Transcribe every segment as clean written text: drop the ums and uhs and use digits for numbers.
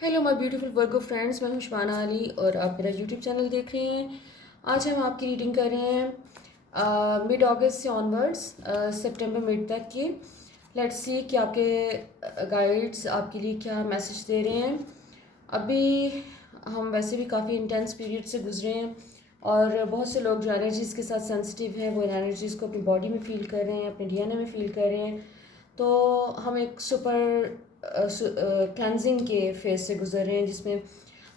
Hello my beautiful Virgo friends, मैं हूं शुबाना अली और आप मेरा यूट्यूब चैनल देख रहे हैं। आज हम आपकी रीडिंग कर रहे हैं मिड अगस्त से ऑनवर्ड्स सितंबर मिड तक की। लेट्स सी कि आपके गाइड्स आपके लिए क्या मैसेज दे रहे हैं। अभी हम वैसे भी काफ़ी इंटेंस पीरियड से गुजरे हैं और बहुत से लोग जो एनर्जीज़ के साथ सेंसिटिव हैं वो इन एनर्जीज़ को अपनी बॉडी में फ़ील कर रहे हैं, अपने डीएनए में फ़ील कर रहे हैं। तो हम एक सुपर क्लेंजिंग के फेज से गुजर रहे हैं जिसमें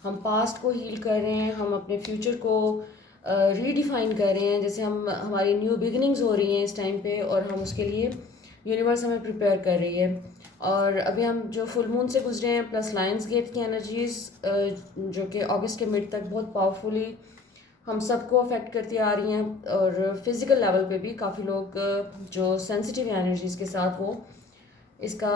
हम पास्ट को हील कर रहे हैं, हम अपने फ्यूचर को रीडिफाइन कर रहे हैं। जैसे हम हमारी न्यू बिगिनिंग्स हो रही हैं इस टाइम पे और हम उसके लिए यूनिवर्स हमें प्रिपेयर कर रही है। और अभी हम जो फुल मून से गुजरे हैं प्लस लायंस गेट की एनर्जीज़ जो कि अगस्त के मिड तक बहुत पावरफुली हम सबको अफेक्ट करती आ रही हैं। और फिज़िकल लेवल पे भी काफ़ी लोग जो सेंसिटिव एनर्जीज़ के साथ वो इसका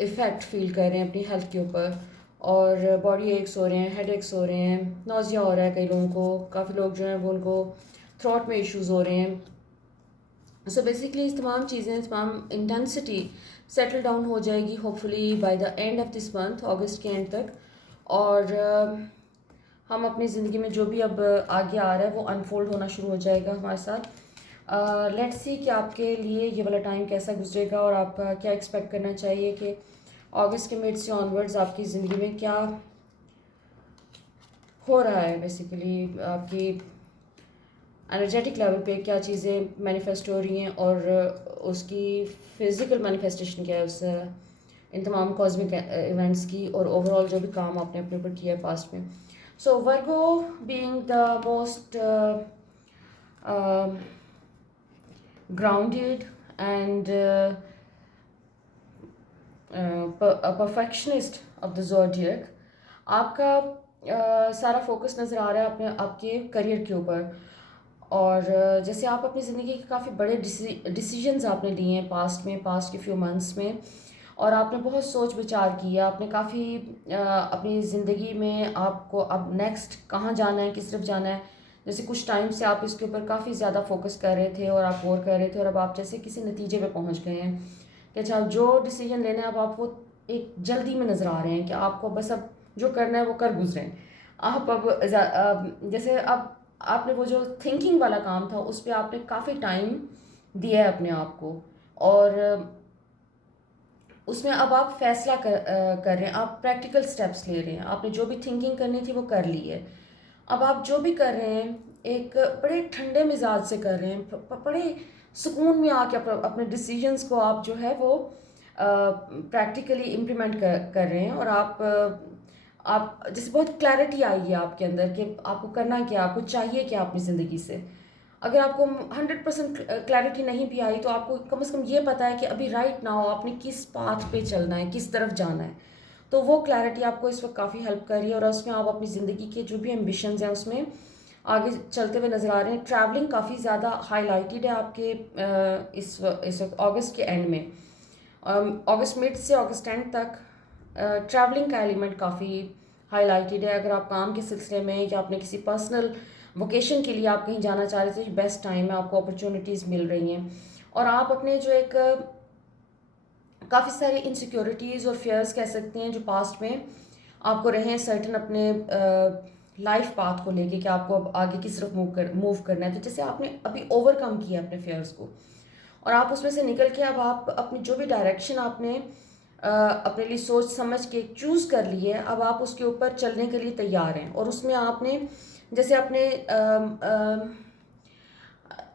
इफ़ेक्ट फील कर रहे हैं अपनी हेल्थ के ऊपर। और बॉडी एक्स हो रहे हैं, हेड एक्स हो रहे हैं, नौजिया हो रहा है कई लोगों को, काफ़ी लोग जो हैं वो उनको थ्रोट में इश्यूज़ हो रहे हैं। सो बेसिकली इस तमाम चीज़ें, तमाम इंटेंसिटी सेटल डाउन हो जाएगी hopefully by the end of this month, अगस्त के एंड तक। और हम अपनी ज़िंदगी में जो भी अब आगे आ रहा है वो अनफोल्ड होना शुरू हो जाएगा हमारे साथ। लेट्स सी कि आपके लिए ये वाला टाइम कैसा गुजरेगा और आपका क्या एक्सपेक्ट करना चाहिए कि अगस्त के मिड से ऑनवर्ड्स आपकी ज़िंदगी में क्या हो रहा है। बेसिकली आपकी एनर्जेटिक लेवल पे क्या चीज़ें मैनिफेस्ट हो रही हैं और उसकी फ़िज़िकल मैनिफेस्टेशन क्या है उस इन तमाम कॉस्मिक इवेंट्स की, और ओवरऑल जो भी काम आपने अपने ऊपर किया है पास्ट में। So Virgo being the most grounded and a perfectionist of the zodiac, आपका सारा फोकस नज़र आ रहा है अपने आपके करियर के ऊपर। और जैसे आप अपनी ज़िंदगी के काफ़ी बड़े डिसीजंस आपने लिए हैं पास्ट में, पास्ट के फ्यू मंथ्स में, और आपने बहुत सोच विचार किया। आपने काफ़ी अपनी ज़िंदगी में आपको अब नेक्स्ट कहाँ जाना है, किस तरफ जाना है, जैसे कुछ टाइम से आप इसके ऊपर काफ़ी ज़्यादा फोकस कर रहे थे और आप गौर कर रहे थे, और अब आप जैसे किसी नतीजे पे पहुंच गए हैं कि अच्छा जो डिसीजन लेना है अब आप वो एक जल्दी में नज़र आ रहे हैं कि आपको बस अब जो करना है वो कर गुजरें आप। जैसे अब आपने वो जो थिंकिंग वाला काम था उस पर आपने काफ़ी टाइम दिया है अपने आप को, और उसमें अब आप फैसला कर रहे हैं, आप प्रैक्टिकल स्टेप्स ले रहे हैं। आपने जो भी थिंकिंग करनी थी वो कर ली है। अब आप जो भी कर रहे हैं एक बड़े ठंडे मिजाज से कर रहे हैं, बड़े सुकून में आके अपने डिसीजंस को आप जो है वो प्रैक्टिकली इम्प्लीमेंट कर रहे हैं। और आप जैसे बहुत क्लैरिटी आई है आपके अंदर कि आपको करना क्या, आपको चाहिए क्या अपनी ज़िंदगी से। अगर आपको 100% क्लैरिटी नहीं भी आई तो आपको कम से कम ये पता है कि अभी राइट नाउ आपने किस पाथ पे चलना है, किस तरफ जाना है। तो वो क्लैरिटी आपको इस वक्त काफ़ी हेल्प कर रही है और उसमें आप अपनी ज़िंदगी के जो भी एम्बिशंस हैं उसमें आगे चलते हुए नज़र आ रहे हैं। ट्रैवलिंग काफ़ी ज़्यादा हाईलाइटेड है आपके इस वक्त अगस्त के एंड में, अगस्त मिड से अगस्त एंड तक ट्रैवलिंग का एलिमेंट काफ़ी हाईलाइटेड है। अगर आप काम के सिलसिले में या अपने किसी पर्सनल वोकेशन के लिए आप कहीं जाना चाह रहे थे, बेस्ट टाइम है, आपको अपॉर्चुनिटीज़ मिल रही हैं। और आप अपने जो एक काफ़ी सारी इनसिक्योरिटीज़ और फियर्स कह सकते हैं जो पास्ट में आपको रहे हैं सर्टन अपने लाइफ पाथ को लेके कि आपको अब आगे किस तरफ मूव करना है। तो जैसे आपने अभी ओवरकम किया अपने फियर्स को और आप उसमें से निकल के अब आप अपनी जो भी डायरेक्शन आपने अपने लिए सोच समझ के चूज़ कर ली है, अब आप उसके ऊपर चलने के लिए तैयार हैं। और उसमें आपने जैसे अपने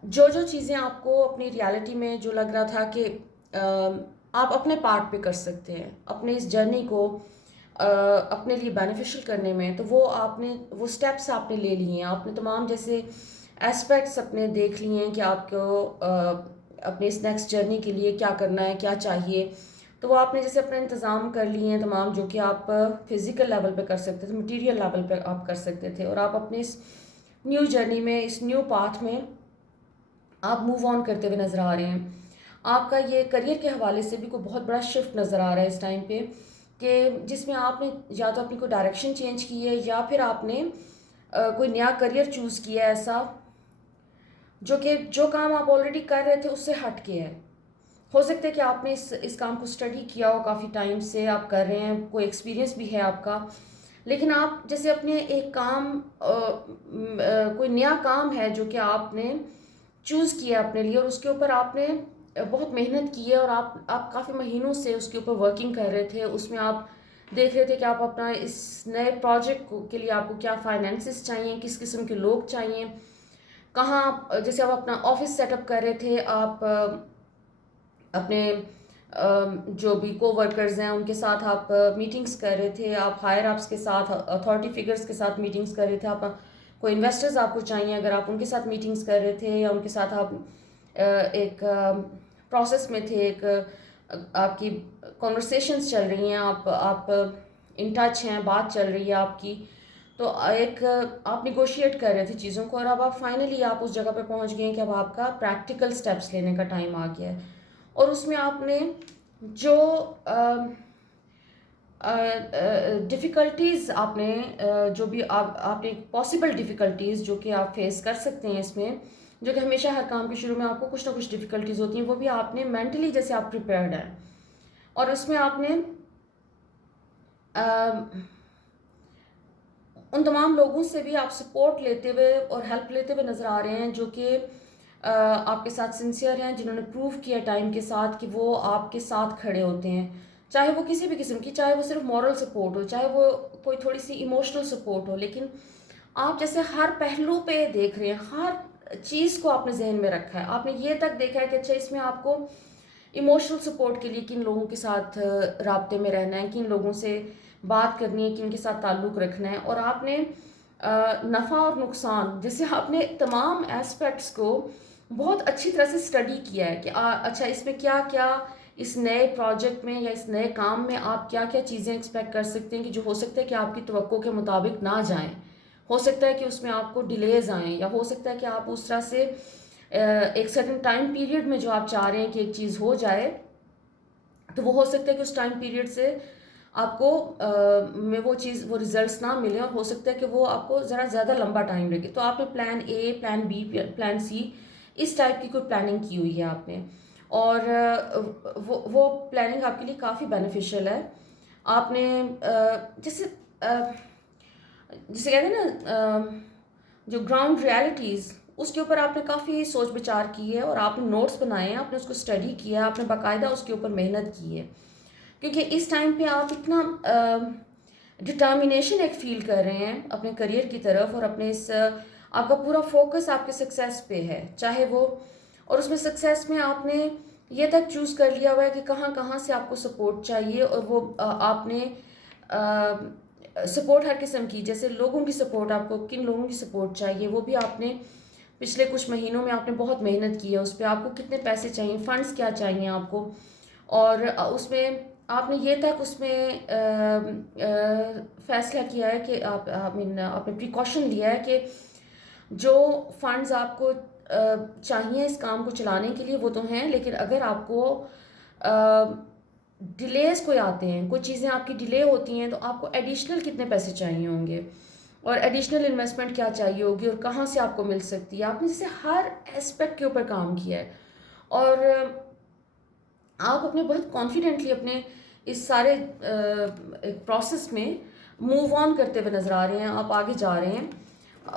जो जो चीज़ें आपको अपनी रियलिटी में जो लग रहा था कि आप अपने पार्ट पे कर सकते हैं अपने इस जर्नी को अपने लिए बेनिफिशियल करने में, तो वो आपने वो स्टेप्स आपने ले लिए हैं। आपने तमाम जैसे एस्पेक्ट्स अपने देख लिए हैं कि आपको अपने इस नेक्स्ट जर्नी के लिए क्या करना है, क्या चाहिए। तो वो आपने जैसे अपने इंतज़ाम कर लिए हैं तमाम, जो कि आप फिज़िकल लेवल पे कर सकते थे, मटेरियल लेवल पे आप कर सकते थे। और आप अपने इस न्यू जर्नी में, इस न्यू पाथ में आप मूव ऑन करते हुए नज़र आ रहे हैं। आपका ये करियर के हवाले से भी कोई बहुत बड़ा शिफ्ट नज़र आ रहा है इस टाइम पे, कि जिसमें आपने या तो अपनी कोई डायरेक्शन चेंज की है या फिर आपने कोई नया करियर चूज़ किया है ऐसा जो कि जो काम आप ऑलरेडी कर रहे थे उससे हट के है। हो सकता है कि आपने इस काम को स्टडी किया हो, काफ़ी टाइम से आप कर रहे हैं, कोई एक्सपीरियंस भी है आपका, लेकिन आप जैसे अपने एक काम कोई नया काम है जो कि आपने चूज़ किया अपने लिए और उसके ऊपर आपने बहुत मेहनत की है और आप काफ़ी महीनों से उसके ऊपर वर्किंग कर रहे थे, उसमें आप देख रहे थे कि आप अपना इस नए प्रोजेक्ट के लिए आपको क्या फाइनेंसिस चाहिए, किस किस्म के लोग चाहिए, कहाँ, जैसे आप अपना ऑफिस सेटअप कर रहे थे, आप अपने जो भी को वर्कर्स हैं उनके साथ आप मीटिंग्स कर रहे थे, आप हायर अप्स के साथ, अथॉरिटी फिगर्स के साथ मीटिंग्स कर रहे थे, आप कोई इन्वेस्टर्स आपको चाहिए, अगर आप उनके साथ मीटिंग्स कर रहे थे या उनके साथ आप एक प्रोसेस में थे, एक आपकी कॉन्वर्सेशंस चल रही हैं, आप इन टच हैं, बात चल रही है आपकी, तो एक आप निगोशिएट कर रहे थे चीज़ों को और अब आप फाइनली आप उस जगह पे पहुंच गए हैं कि अब आपका प्रैक्टिकल स्टेप्स लेने का टाइम आ गया है और उसमें आपने जो डिफ़िकल्टीज़ आपने जो भी आपने पॉसिबल डिफ़िकल्टीज़ जो कि आप फेस कर सकते हैं इसमें, जो कि हमेशा हर काम के शुरू में आपको कुछ ना कुछ डिफ़िकल्टीज़ होती हैं, वो भी आपने मेंटली जैसे आप प्रिपेयर्ड हैं और उसमें आपने उन तमाम लोगों से भी आप सपोर्ट लेते हुए और हेल्प लेते हुए नज़र आ रहे हैं जो कि आपके साथ सिंसियर हैं, जिन्होंने प्रूव किया टाइम के साथ कि वो आपके साथ खड़े होते हैं, चाहे वो किसी भी किस्म की, चाहे वो सिर्फ मॉरल सपोर्ट हो, चाहे वो कोई थोड़ी सी इमोशनल सपोर्ट हो, लेकिन आप जैसे हर पहलू पे देख रहे हैं, हर चीज़ को आपने जहन में रखा है, आपने ये तक देखा है कि अच्छा इसमें आपको इमोशनल सपोर्ट के लिए किन लोगों के साथ राब्ते में रहना है, किन लोगों से बात करनी है, किन के साथ ताल्लुक़ रखना है और आपने नफ़ा और नुकसान जैसे आपने तमाम एस्पेक्ट्स को बहुत अच्छी तरह से स्टडी किया है कि अच्छा इसमें क्या क्या, इस नए प्रोजेक्ट में या इस नए काम में आप क्या क्या चीज़ें एक्सपेक्ट कर सकते हैं कि जो हो सकता है कि आपकी तवक्को के मुताबिक ना जाएं, हो सकता है कि उसमें आपको डिलेज आएँ या हो सकता है कि आप उस तरह से एक सर्टेन टाइम पीरियड में जो आप चाह रहे हैं कि एक चीज़ हो जाए, तो वो हो सकता है कि उस टाइम पीरियड से आपको में वो चीज़, वो रिजल्ट्स ना मिले और हो सकता है कि वो आपको ज़रा ज़्यादा लंबा टाइम लगे, तो आपने plan A, plan B, plan C, इस टाइप की कोई प्लानिंग की हुई है आपने और वो प्लानिंग आपके लिए काफ़ी बेनिफिशियल है। आपने जैसे जिसे कहते हैं ना जो ग्राउंड रियलिटीज़, उसके ऊपर आपने काफ़ी सोच विचार की है और आपने नोट्स बनाए हैं, आपने उसको स्टडी किया है, आपने बाकायदा उसके ऊपर मेहनत की है, क्योंकि इस टाइम पे आप इतना डिटर्मिनेशन एक फील कर रहे हैं अपने करियर की तरफ और अपने इस आपका पूरा फोकस आपके सक्सेस पे है, चाहे वो, और उसमें सक्सेस में आपने ये तक चूज़ कर लिया हुआ है कि कहाँ कहाँ से आपको सपोर्ट चाहिए और वो आपने सपोर्ट हर किस्म की, जैसे लोगों की सपोर्ट, आपको किन लोगों की सपोर्ट चाहिए वो भी आपने पिछले कुछ महीनों में आपने बहुत मेहनत की है उस पर, आपको कितने पैसे चाहिए, फंड्स क्या चाहिए आपको, और उसमें आपने ये तक उसमें फैसला किया है कि आप आपने प्रिकॉशन लिया है कि जो फंड्स आपको चाहिए इस काम को चलाने के लिए वो तो हैं, लेकिन अगर आपको डिलेस कोई आते हैं, कोई चीज़ें आपकी डिले होती हैं, तो आपको एडिशनल कितने पैसे चाहिए होंगे और एडिशनल इन्वेस्टमेंट क्या चाहिए होगी और कहाँ से आपको मिल सकती है। आपने जैसे हर एस्पेक्ट के ऊपर काम किया है और आप अपने बहुत कॉन्फिडेंटली अपने इस सारे एक प्रोसेस में मूव ऑन करते हुए नज़र आ रहे हैं, आप आगे जा रहे हैं।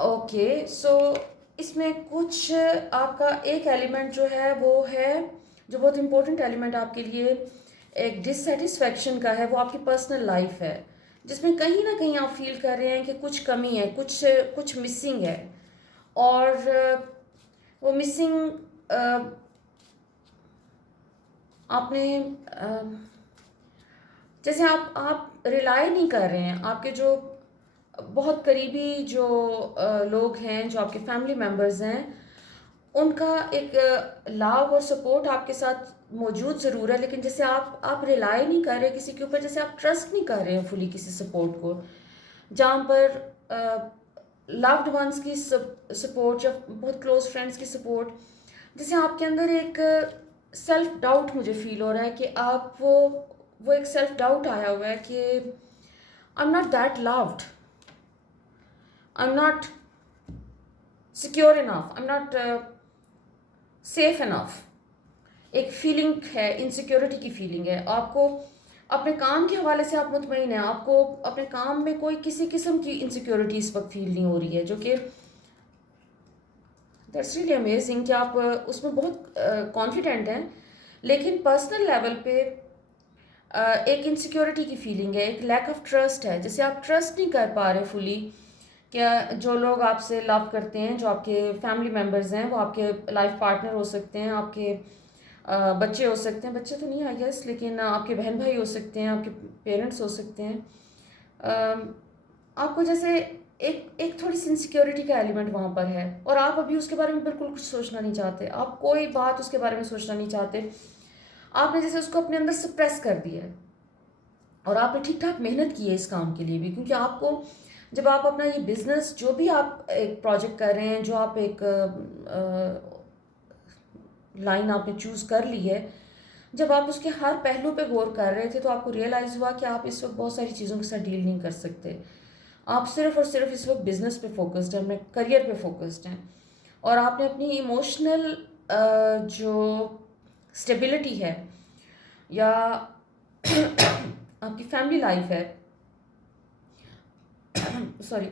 ओके, सो इसमें कुछ आपका एक एलिमेंट जो है वो है, जो बहुत इम्पोर्टेंट एलिमेंट आपके लिए एक डिससेटिस्फैक्शन का है, वो आपकी पर्सनल लाइफ है, जिसमें कहीं ना कहीं आप फील कर रहे हैं कि कुछ कमी है, कुछ कुछ मिसिंग है और वो मिसिंग आपने जैसे आप रिलाई नहीं कर रहे हैं, आपके जो बहुत करीबी जो लोग हैं, जो आपके फैमिली मेम्बर्स हैं, उनका एक लव और सपोर्ट आपके साथ मौजूद ज़रूर है, लेकिन जैसे आप रिलाई नहीं कर रहे किसी के ऊपर, जैसे आप ट्रस्ट नहीं कर रहे हैं फुली किसी सपोर्ट को, जहाँ पर लव्ड वंस की सपोर्ट या बहुत क्लोज फ्रेंड्स की सपोर्ट, जैसे आपके अंदर एक सेल्फ डाउट मुझे फील हो रहा है कि आप वो एक सेल्फ डाउट आया हुआ है कि I am not that loved, I am not secure enough, I am not safe enough, एक फीलिंग है, इनसिक्योरिटी की फीलिंग है। आपको अपने काम के हवाले से आप मुतमईन हैं, आपको अपने काम में कोई किसी किस्म की इनसिक्योरिटी इस वक्त फील नहीं हो रही है, जो कि दैट्स रियली अमेजिंग कि आप उसमें बहुत कॉन्फिडेंट हैं। लेकिन पर्सनल लेवल पे एक इनसिक्योरिटी की फीलिंग है, एक लैक ऑफ ट्रस्ट है, जैसे आप ट्रस्ट नहीं कर पा रहे फुली। क्या जो लोग आपसे लव करते हैं, जो आपके फैमिली मेम्बर्स हैं, वो आपके लाइफ पार्टनर हो सकते हैं, आपके बच्चे हो सकते हैं, बच्चे तो नहीं आई गेस, लेकिन आपके बहन भाई हो सकते हैं, आपके पेरेंट्स हो सकते हैं। आपको जैसे एक एक थोड़ी सी इनसिक्योरिटी का एलिमेंट वहाँ पर है, और आप अभी उसके बारे में बिल्कुल कुछ सोचना नहीं चाहते, आप कोई बात उसके बारे में सोचना नहीं चाहते। आपने जैसे उसको अपने अंदर सप्रेस कर दिया है, और आपने ठीक ठाक मेहनत की है इस काम के लिए भी, क्योंकि आपको जब आप अपना ये बिजनेस, जो भी आप एक प्रोजेक्ट कर रहे हैं, जो आप एक लाइन आपने चूज़ कर ली है, जब आप उसके हर पहलू पे गौर कर रहे थे, तो आपको रियलाइज़ हुआ कि आप इस वक्त बहुत सारी चीज़ों के साथ डील नहीं कर सकते। आप सिर्फ और सिर्फ इस वक्त बिजनेस पे फोकस्ड हैं, अपने करियर पे फोकस्ड हैं, और आपने अपनी इमोशनल जो स्टेबिलिटी है, या आपकी फैमिली लाइफ है, सॉरी,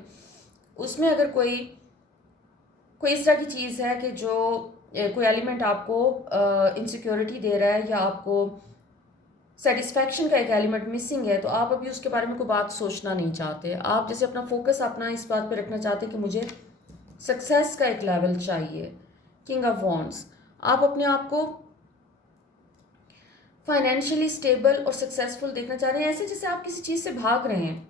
उसमें अगर कोई कोई इस तरह की चीज़ है कि जो कोई एलिमेंट आपको इनसिक्योरिटी दे रहा है, या आपको सेटिस्फैक्शन का एक एलिमेंट मिसिंग है, तो आप अभी उसके बारे में कोई बात सोचना नहीं चाहते। आप जैसे अपना फोकस अपना इस बात पे रखना चाहते हैं कि मुझे सक्सेस का एक लेवल चाहिए, किंग ऑफ वॉन्ड्स। आप अपने आप को फाइनेंशियली स्टेबल और सक्सेसफुल देखना चाह रहे हैं, ऐसे जैसे आप किसी चीज़ से भाग रहे हैं।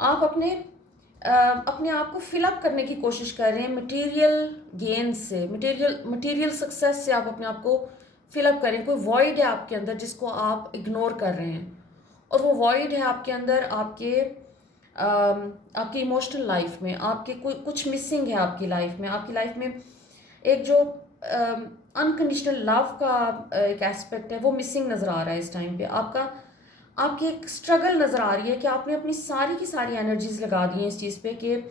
आप अपने आप को फिलअप करने की कोशिश कर रहे हैं मटेरियल गेन से, मटेरियल सक्सेस से। आप अपने आप को फिलअप करें, कोई वॉइड है आपके अंदर जिसको आप इग्नोर कर रहे हैं, और वो वॉइड है आपके अंदर, आपकी इमोशनल लाइफ में, आपके कोई कुछ मिसिंग है आपकी लाइफ में। आपकी लाइफ में एक जो अनकंडीशनल लव का एक एस्पेक्ट है, वो मिसिंग नज़र आ रहा है इस टाइम पे। आपकी एक स्ट्रगल नज़र आ रही है कि आपने अपनी सारी की सारी एनर्जीज लगा दी हैं इस चीज़ पे कि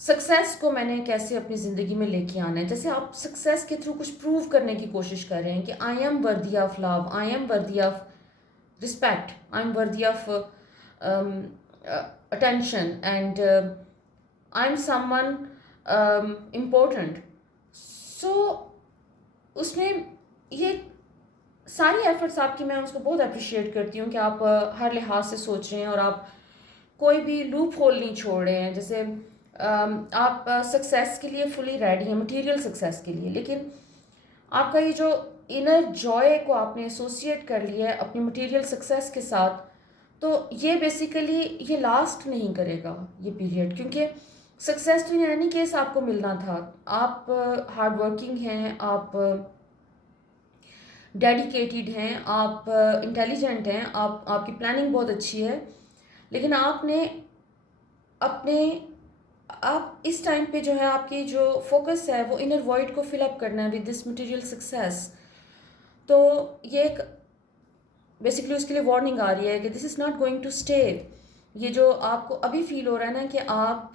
सक्सेस को मैंने कैसे अपनी ज़िंदगी में लेके आना है। जैसे आप सक्सेस के थ्रू कुछ प्रूव करने की कोशिश कर रहे हैं कि I am worthy of love, I am worthy of respect, I am worthy of attention, and I am someone important. So उसमें ये सारी एफर्ट्स आपकी, मैं उसको बहुत अप्रिशिएट करती हूँ कि आप हर लिहाज से सोच रहे हैं, और आप कोई भी लूप होल नहीं छोड़ रहे हैं। जैसे आप सक्सेस के लिए फुली रेडी हैं, मटेरियल सक्सेस के लिए, लेकिन आपका ये जो इनर जॉय को आपने एसोसिएट कर लिया है अपनी मटेरियल सक्सेस के साथ, तो ये बेसिकली ये लास्ट नहीं करेगा ये पीरियड, क्योंकि सक्सेस तो इन एनी केस आपको मिलना था। आप हार्ड वर्किंग हैं, आप डेडिकेटेड हैं, आप इंटेलिजेंट हैं, आपकी प्लानिंग बहुत अच्छी है, लेकिन अपने आप इस टाइम पे जो है, आपकी जो फोकस है वो इनर वॉइड को फिल अप करना है विद दिस मटेरियल सक्सेस। तो ये एक बेसिकली उसके लिए वार्निंग आ रही है कि this is not going to stay. ये जो आपको अभी फील हो रहा है ना कि आप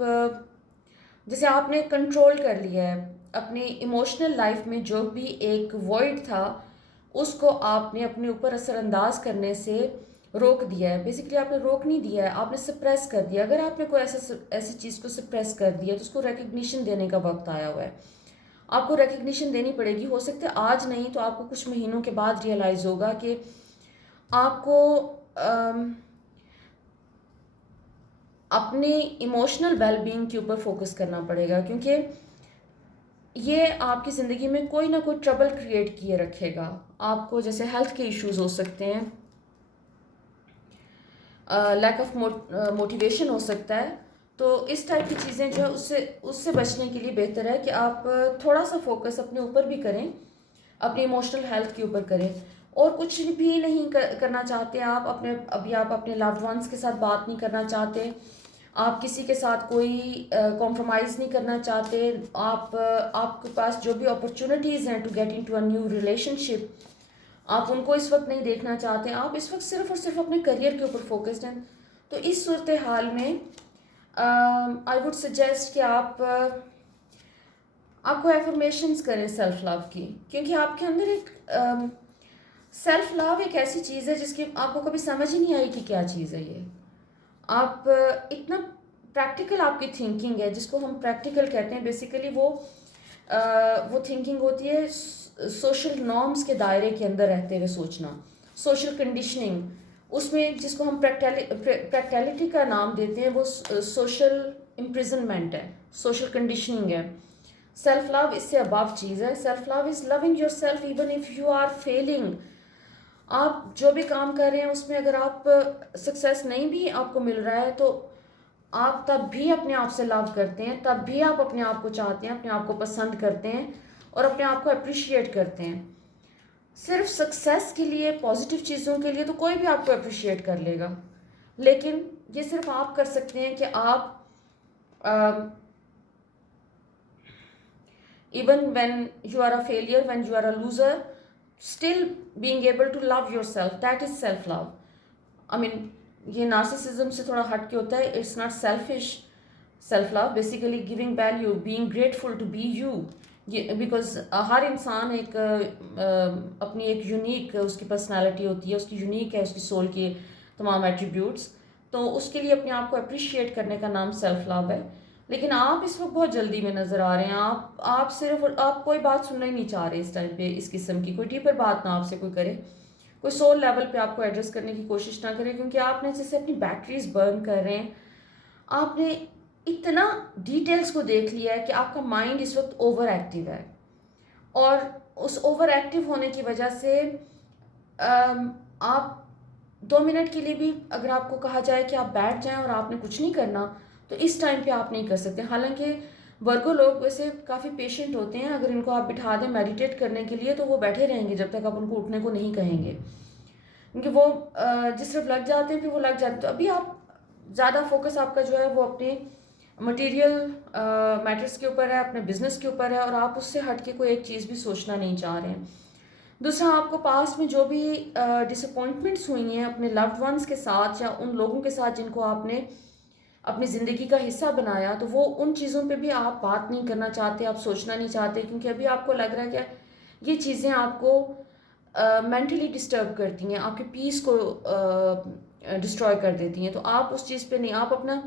जैसे आपने कंट्रोल कर लिया है अपनी इमोशनल लाइफ में, जो भी एक वॉइड था उसको आपने अपने ऊपर असरअंदाज करने से रोक दिया है। बेसिकली आपने रोक नहीं दिया है, आपने सप्रेस कर दिया। अगर आपने कोई ऐसी चीज़ को सप्रेस कर दिया, तो उसको रिकग्निशन देने का वक्त आया हुआ है। आपको रिकग्निशन देनी पड़ेगी। हो सकता है आज नहीं तो आपको कुछ महीनों के बाद रियलाइज़ होगा कि आपको अपने इमोशनल वेलबींग के ऊपर फोकस करना पड़ेगा, क्योंकि ये आपकी ज़िंदगी में कोई ना कोई ट्रबल क्रिएट किए रखेगा। आपको जैसे हेल्थ के इश्यूज हो सकते हैं, लैक ऑफ मोटिवेशन हो सकता है। तो इस टाइप की चीज़ें जो है उससे बचने के लिए बेहतर है कि आप थोड़ा सा फोकस अपने ऊपर भी करें, अपनी इमोशनल हेल्थ के ऊपर करें। और कुछ भी नहीं करना चाहते आप अभी आप अपने लव्ड वंस के साथ बात नहीं करना चाहते, आप किसी के साथ कोई कॉम्प्रोमाइज़ नहीं करना चाहते, आपके पास जो भी अपॉर्चुनिटीज़ हैं to get into a new relationship, आप उनको इस वक्त नहीं देखना चाहते। आप इस वक्त सिर्फ और सिर्फ अपने करियर के ऊपर फोकस्ड हैं। तो इस सूरत हाल में आई वुड सजेस्ट कि आपको एफर्मेशंस करें सेल्फ लव की, क्योंकि आपके अंदर एक सेल्फ लव एक ऐसी चीज़ है जिसकी आपको कभी समझ ही नहीं आई कि क्या चीज़ है ये। आप इतना प्रैक्टिकल आपकी थिंकिंग है, जिसको हम प्रैक्टिकल कहते हैं बेसिकली, वो थिंकिंग होती है सोशल नॉर्म्स के दायरे के अंदर रहते हुए सोचना, सोशल कंडीशनिंग, उसमें जिसको हम प्रैक्टिकलिटी का नाम देते हैं, वो सोशल इम्प्रिजनमेंट है, सोशल कंडीशनिंग है। सेल्फ लव इससे अबव चीज़ है। Self love is loving yourself even if you are failing. आप जो भी काम कर रहे हैं उसमें अगर आप सक्सेस नहीं भी आपको मिल रहा है तो आप तब भी अपने आप से लव करते हैं, तब भी आप अपने आप को चाहते हैं, अपने आप को पसंद करते हैं और अपने आप को अप्रिशिएट करते हैं। सिर्फ सक्सेस के लिए, पॉजिटिव चीज़ों के लिए तो कोई भी आपको अप्रिशिएट कर लेगा, लेकिन ये सिर्फ आप कर सकते हैं कि आप even when you are a failure, when you are a loser, still being able to love yourself, that is self love. I mean, ये नार्सिसिज्म से थोड़ा हट के होता है। It's not selfish self love, basically giving value, being grateful to be you. ये because हर इंसान एक अपनी एक यूनिक उसकी पर्सनालिटी होती है, उसकी यूनिक है उसकी सोल के तमाम एट्रीब्यूट्स, तो उसके लिए अपने आप को अप्रिशिएट करने का नाम सेल्फ लव है। लेकिन आप इस वक्त बहुत जल्दी में नज़र आ रहे हैं। आप सिर्फ, आप कोई बात सुनना ही नहीं चाह रहे इस टाइम पे, इस किस्म की कोई डीपर बात ना आपसे कोई करे, कोई सोल लेवल पे आपको एड्रेस करने की कोशिश ना करे, क्योंकि आपने जैसे अपनी बैटरीज बर्न कर रहे हैं। आपने इतना डिटेल्स को देख लिया है कि आपका माइंड इस वक्त ओवर एक्टिव है, और उस ओवर एक्टिव होने की वजह से आप 2 मिनट के लिए भी अगर आपको कहा जाए कि आप बैठ जाएं और आपने कुछ नहीं करना, तो इस टाइम पे आप नहीं कर सकते। हालांकि वर्गो लोग वैसे काफ़ी पेशेंट होते हैं, अगर इनको आप बिठा दें मेडिटेट करने के लिए तो वो बैठे रहेंगे जब तक आप उनको उठने को नहीं कहेंगे, क्योंकि वो जिस तरफ लग जाते हैं फिर वो लग जाते हैं। तो अभी आप ज़्यादा फोकस आपका जो है वो अपने मटेरियल मैटर्स के ऊपर है, अपने बिजनेस के ऊपर है, और आप उससे हट के कोई एक चीज़ भी सोचना नहीं चाह रहे हैं। दूसरा, आपको पास्ट में जो भी डिसअपॉइंटमेंट्स हुई हैं अपने लव्ड वंस के साथ या उन लोगों के साथ जिनको आपने अपनी ज़िंदगी का हिस्सा बनाया, तो वो उन चीज़ों पे भी आप बात नहीं करना चाहते, आप सोचना नहीं चाहते, क्योंकि अभी आपको लग रहा है कि ये चीज़ें आपको मेंटली डिस्टर्ब करती हैं, आपके पीस को डिस्ट्रॉय कर देती हैं। तो आप उस चीज़ पे नहीं, आप अपना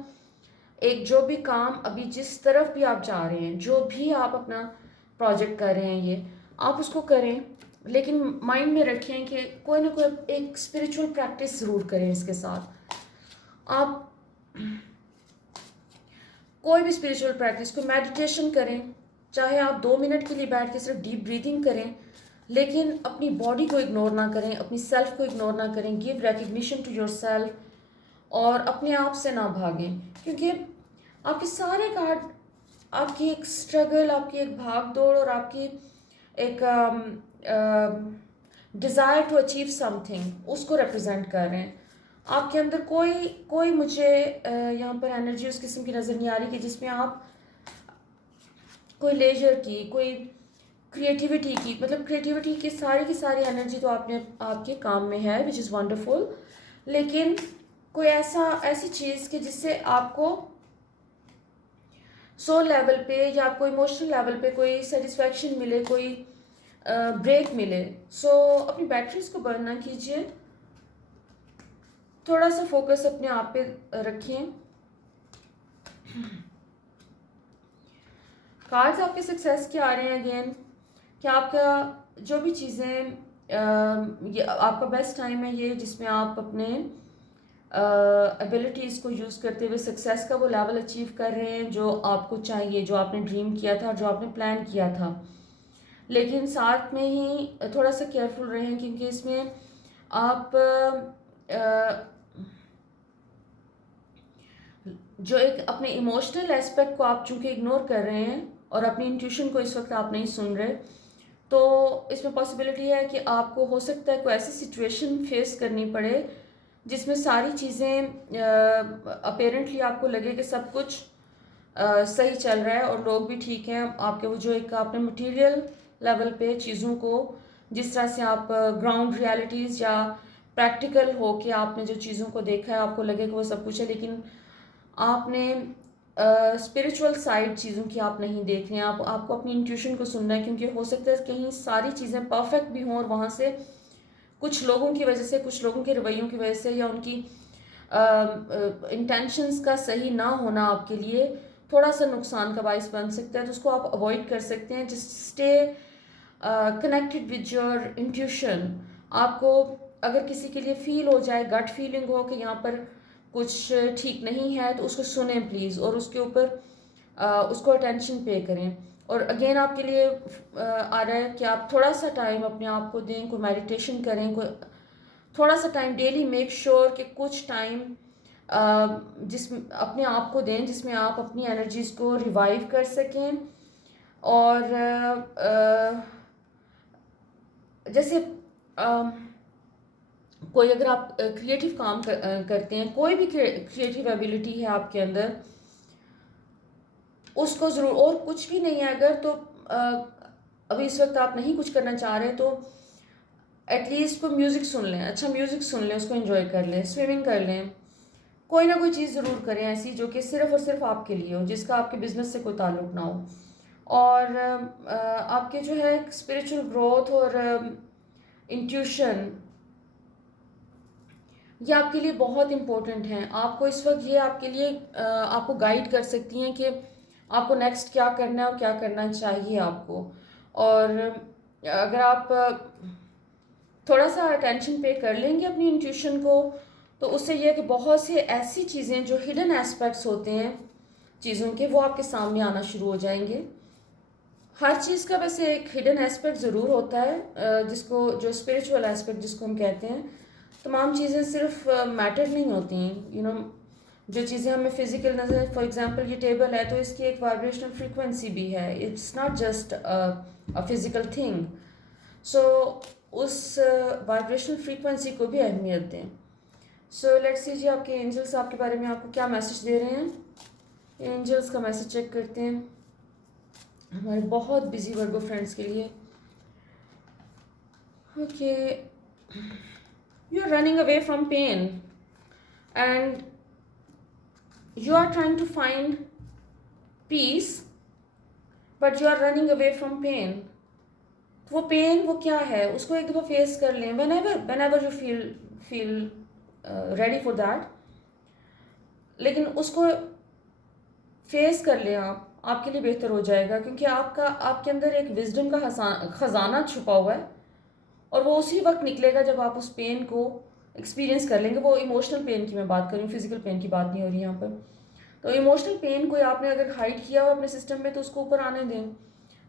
एक जो भी काम अभी जिस तरफ भी आप जा रहे हैं, जो भी आप अपना प्रोजेक्ट कर रहे हैं, ये आप उसको करें, लेकिन माइंड में रखें कि कोई ना कोई एक स्पिरिचुअल प्रैक्टिस ज़रूर करें इसके साथ। आप कोई भी स्पिरिचुअल प्रैक्टिस, कोई मेडिटेशन करें, चाहे आप 2 मिनट के लिए बैठ के सिर्फ डीप ब्रीथिंग करें, लेकिन अपनी बॉडी को इग्नोर ना करें, अपनी सेल्फ को इग्नोर ना करें। Give recognition to yourself और अपने आप से ना भागें, क्योंकि आपके सारे कार्ड आपकी एक स्ट्रगल, आपकी एक भाग दौड़ और आपकी एक डिज़ायर टू अचीव समथिंग उसको रिप्रेजेंट कर रहे हैं। आपके अंदर कोई कोई मुझे यहाँ पर एनर्जी उस किस्म की नज़र नहीं आ रही कि जिसमें आप कोई लेजर की, कोई क्रिएटिविटी की, मतलब क्रिएटिविटी की सारी एनर्जी तो आपने आपके काम में है, विच इज़ वंडरफुल, लेकिन कोई ऐसी चीज़ कि जिससे आपको सोल लेवल पे या आपको इमोशनल लेवल पे कोई सेटिस्फैक्शन मिले, कोई ब्रेक मिले। सो अपनी बैटरीज को बर्न ना कीजिए, थोड़ा सा फोकस अपने आप पे रखिए। कार्ड्स आपके सक्सेस के आ रहे हैं अगेन, कि आपका जो भी चीज़ें ये आपका बेस्ट टाइम है ये, जिसमें आप अपने एबिलिटीज़ को यूज़ करते हुए सक्सेस का वो लेवल अचीव कर रहे हैं जो आपको चाहिए, जो आपने ड्रीम किया था, जो आपने प्लान किया था। लेकिन साथ में ही थोड़ा सा केयरफुल रहें, क्योंकि इसमें आप जो एक अपने इमोशनल एस्पेक्ट को आप चूँकि इग्नोर कर रहे हैं और अपनी इंट्यूशन को इस वक्त आप नहीं सुन रहे, तो इसमें पॉसिबिलिटी है कि आपको हो सकता है कोई ऐसी सिचुएशन फेस करनी पड़े जिसमें सारी चीज़ें अपेरेंटली आपको लगे कि सब कुछ सही चल रहा है और लोग भी ठीक हैं। आपके वो जो एक आपने मटेरियल लेवल पे चीज़ों को जिस तरह से आप ग्राउंड रियलिटीज़ या प्रैक्टिकल हो के आपने जो चीज़ों को देखा है, आपको लगे कि वो सब कुछ है, लेकिन आपने स्पिरिचुअल साइड चीज़ों की आप नहीं देख रहे हैं। आपको अपनी इंट्यूशन को सुनना है, क्योंकि हो सकता है कहीं सारी चीज़ें परफेक्ट भी हों और वहाँ से कुछ लोगों की वजह से, कुछ लोगों के रवैयों की वजह से, या उनकी इंटेंशंस का सही ना होना आपके लिए थोड़ा सा नुकसान का बायस बन सकता है। तो उसको आप अवॉइड कर सकते हैं। Just stay connected with your intuition. आपको अगर किसी के लिए फील हो जाए, गट फीलिंग हो कि यहाँ पर कुछ ठीक नहीं है, तो उसको सुने प्लीज़, और उसके ऊपर उसको अटेंशन पे करें। और अगेन आपके लिए आ रहा है कि आप थोड़ा सा टाइम अपने आप को दें, कोई मेडिटेशन करें, कोई थोड़ा सा टाइम डेली मेक श्योर कि कुछ टाइम जिस अपने आप को दें जिसमें आप अपनी एनर्जीज़ को रिवाइव कर सकें। और जैसे कोई अगर आप क्रिएटिव काम करते हैं, कोई भी क्रिएटिव एबिलिटी है आपके अंदर, उसको ज़रूर, और कुछ भी नहीं है अगर, तो अभी इस वक्त आप नहीं कुछ करना चाह रहे, तो एटलीस्ट कोई म्यूज़िक सुन लें, अच्छा म्यूज़िक सुन लें, उसको एंजॉय कर लें, स्विमिंग कर लें, कोई ना कोई चीज़ ज़रूर करें ऐसी जो कि सिर्फ़ और सिर्फ आपके लिए हो, जिसका आपके बिजनेस से कोई ताल्लुक़ ना हो। और आपके जो है स्पिरिचुअल ग्रोथ और इंट्यूशन, ये आपके लिए बहुत इम्पोर्टेंट हैं। आपको इस वक्त ये आपके लिए आपको गाइड कर सकती हैं कि आपको नेक्स्ट क्या करना है और क्या करना चाहिए आपको। और अगर आप थोड़ा सा अटेंशन पे कर लेंगे अपनी इंट्यूशन को, तो उससे यह है कि बहुत सी ऐसी चीज़ें जो हिडन एस्पेक्ट्स होते हैं चीज़ों के, वो आपके सामने आना शुरू हो जाएंगे। हर चीज़ का वैसे एक हिडन एस्पेक्ट ज़रूर होता है, जिसको जो स्पिरिचुअल एस्पेक्ट जिसको हम कहते हैं। तमाम चीज़ें सिर्फ मैटर नहीं होती हैं, यू नो। जो चीज़ें हमें फिजिकल नजर, फॉर एग्जांपल ये टेबल है, तो इसकी एक वाइब्रेशनल फ्रीक्वेंसी भी है, it's not just a physical thing. So उस वाइब्रेशनल फ्रीक्वेंसी को भी अहमियत दें। सो लेट्स सी जी, आपके एंजल्स आपके बारे में आपको क्या मैसेज दे रहे हैं। एंजल्स का मैसेज चेक करते हैं हमारे बहुत बिजी वर्गो फ्रेंड्स के लिए। Okay, you are running away from pain and you are trying to find peace but you are running away from pain। वो पेन वो क्या है, उसको एक दफ़ा फेस कर लें। whenever you feel ready for that, लेकिन उसको फेस कर लें आपके लिए बेहतर हो जाएगा। क्योंकि आपके अंदर एक विजडम का खजाना छुपा हुआ है, और वो उसी वक्त निकलेगा जब आप उस पेन को एक्सपीरियंस कर लेंगे। वो इमोशनल पेन की मैं बात कर रही हूँ, फिजिकल पेन की बात नहीं हो रही यहाँ पर। तो इमोशनल पेन को आपने अगर हाइड किया हो अपने सिस्टम में, तो उसको ऊपर आने दें,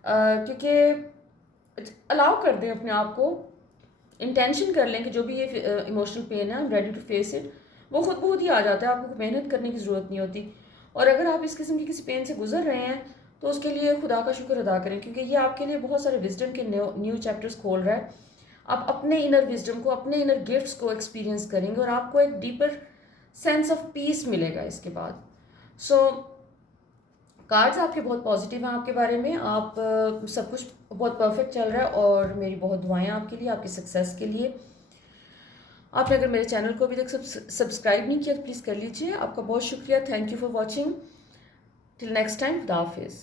क्योंकि अलाउ कर दें अपने आप को, इंटेंशन कर लें कि जो भी ये इमोशनल पेन है, I am ready to face it. वो खुद बहुत ही आ जाता है, आपको मेहनत करने की ज़रूरत नहीं होती। और अगर आप इस किस्म की किसी पेन से गुजर रहे हैं, तो उसके लिए खुदा का शुक्र अदा करें, क्योंकि ये आपके लिए बहुत सारे विजडम के न्यू चैप्टर्स खोल रहा है। आप अपने इनर विजडम को, अपने इनर गिफ्ट्स को एक्सपीरियंस करेंगे, और आपको एक डीपर सेंस ऑफ पीस मिलेगा इसके बाद। सो कार्ड्स आपके बहुत पॉजिटिव हैं आपके बारे में। आप सब कुछ बहुत परफेक्ट चल रहा है, और मेरी बहुत दुआएं आपके लिए, आपकी सक्सेस के लिए। आपने अगर मेरे चैनल को अभी तक सब्सक्राइब नहीं किया तो प्लीज़ कर लीजिए। आपका बहुत शुक्रिया। Thank you for watching. Till next time, खुदा हाफिज़।